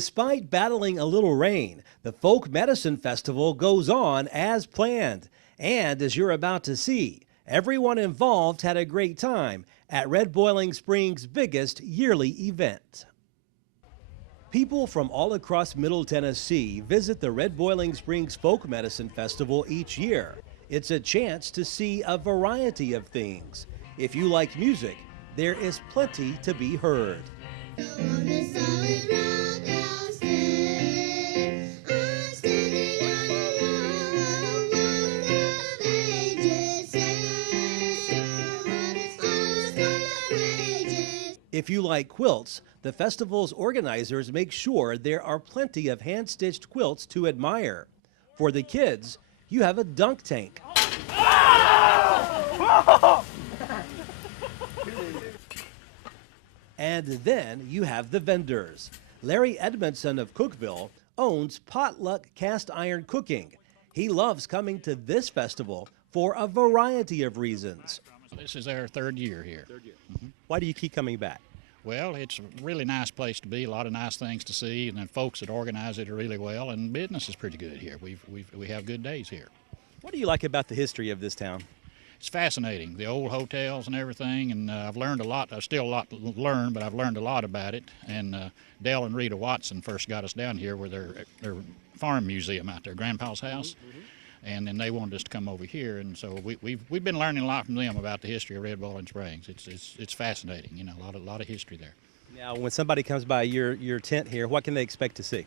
Despite battling a little rain, the Folk Medicine Festival goes on as planned. And as you're about to see, everyone involved had a great time at Red Boiling Springs' biggest yearly event. People from all across Middle Tennessee visit the Red Boiling Springs Folk Medicine Festival each year. It's a chance to see a variety of things. If you like music, there is plenty to be heard. If you like quilts, the festival's organizers make sure there are plenty of hand-stitched quilts to admire. For the kids, you have a dunk tank. And then you have the vendors. Larry Edmondson of Cookeville owns Potluck Cast Iron Cooking. He loves coming to this festival for a variety of reasons. This is our third year here. Why do you keep coming back? Well, it's a really nice place to be, a lot of nice things to see, and then folks that organize it are really well, and business is pretty good here. We have good days here. What do you like about the history of this town? It's fascinating, the old hotels and everything, and I've learned a lot. I've still a lot to learn, but I've learned a lot about it. And Dell and Rita Watson first got us down here with their farm museum out there, Grandpa's house. And then they wanted us to come over here, and so we've been learning a lot from them about the history of Red Boiling Springs. It's fascinating, you know, a lot of history there. Now, when somebody comes by your tent here, what can they expect to see?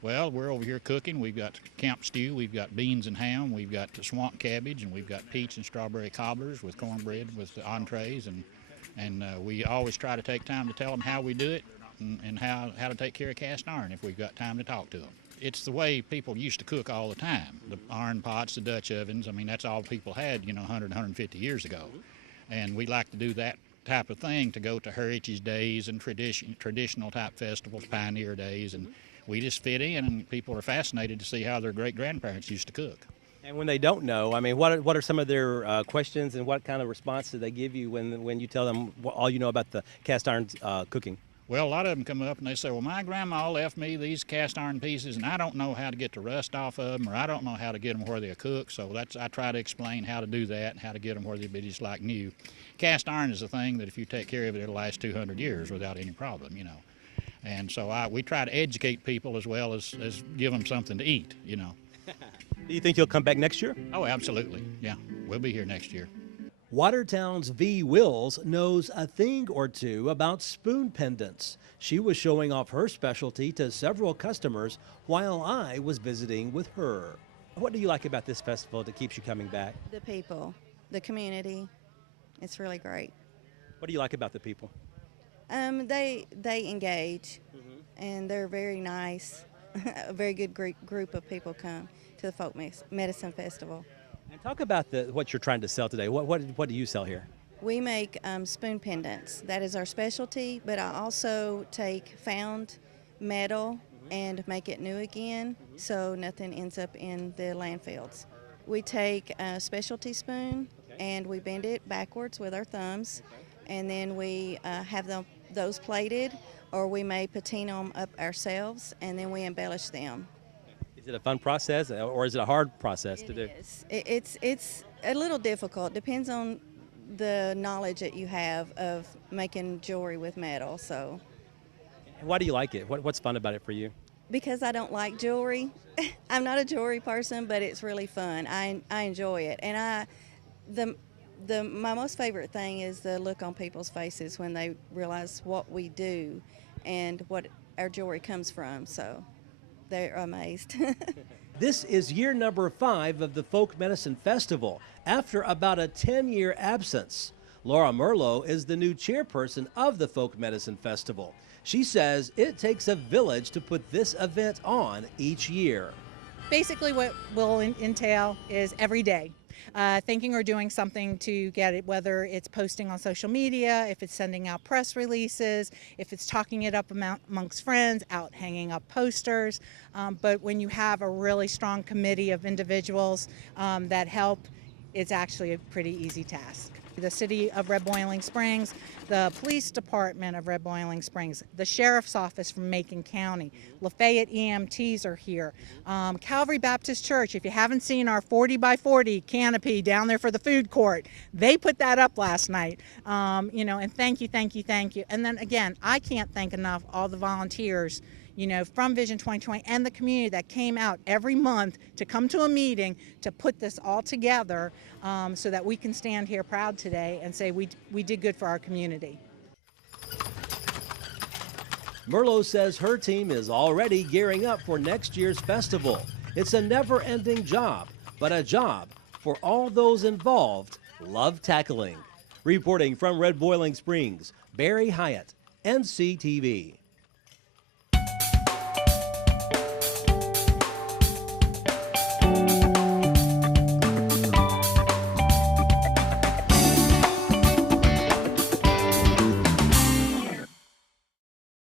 Well, we're over here cooking. We've got camp stew, we've got beans and ham, we've got swamp cabbage, and we've got peach and strawberry cobblers with cornbread with the entrees, and we always try to take time to tell them how we do it and how to take care of cast iron if we've got time to talk to them. It's the way people used to cook all the time. The iron pots, the Dutch ovens, I mean, that's all people had, you know, 100, 150 years ago. And we like to do that type of thing, to go to Heritage Days and traditional type festivals, Pioneer Days, and we just fit in, and people are fascinated to see how their great-grandparents used to cook. And when they don't know, I mean, what are some of their questions, and what kind of response do they give you when you tell them all you know about the cast iron cooking? Well, a lot of them come up and they say, well, my grandma left me these cast iron pieces and I don't know how to get the rust off of them, or I don't know how to get them where they'll cook. So I try to explain how to do that and how to get them where they'll be just like new. Cast iron is a thing that if you take care of it, it'll last 200 years without any problem, you know. And so we try to educate people as well as give them something to eat, you know. Do you think you'll come back next year? Oh, absolutely. Yeah, we'll be here next year. Watertown's Vee Wills knows a thing or two about spoon pendants. She was showing off her specialty to several customers while I was visiting with her. What do you like about this festival that keeps you coming back? The people, the community. It's really great. What do you like about the people? They engage, and they're very nice. A very good group of people come to the Folk Medicine Festival. And talk about what you're trying to sell today. What do you sell here? We make spoon pendants. That is our specialty, but I also take found metal and make it new again, so nothing ends up in the landfills. We take a specialty spoon and we bend it backwards with our thumbs, and then we have those plated, or we may patina them up ourselves, and then we embellish them. Is it a fun process, or is it a hard process to do? It's a little difficult. Depends on the knowledge that you have of making jewelry with metal. So. And why do you like it? What's fun about it for you? Because I don't like jewelry. I'm not a jewelry person, but it's really fun. I enjoy it, and my most favorite thing is the look on people's faces when they realize what we do and what our jewelry comes from. So. They're amazed. This is year number 5 of the Folk Medicine Festival, after about a 10-year absence. Laura Merlo is the new chairperson of the Folk Medicine Festival. She says it takes a village to put this event on each year. Basically what will entail is every day thinking or doing something to get it, whether it's posting on social media, if it's sending out press releases, if it's talking it up amongst friends, out hanging up posters. But when you have a really strong committee of individuals that help, it's actually a pretty easy task. The City of Red Boiling Springs, the Police Department of Red Boiling Springs, the Sheriff's Office from Macon County, Lafayette EMTs are here, Calvary Baptist Church. If you haven't seen our 40 by 40 canopy down there for the food court, they put that up last night. You know, and thank you, thank you, thank you. And then again, I can't thank enough all the volunteers, you know, from Vision 2020 and the community that came out every month to come to a meeting to put this all together, so that we can stand here proud today and say we did good for our community. Merlo says her team is already gearing up for next year's festival. It's a never-ending job, but a job for all those involved love tackling. Reporting from Red Boiling Springs, Barry Hiett, NCTV.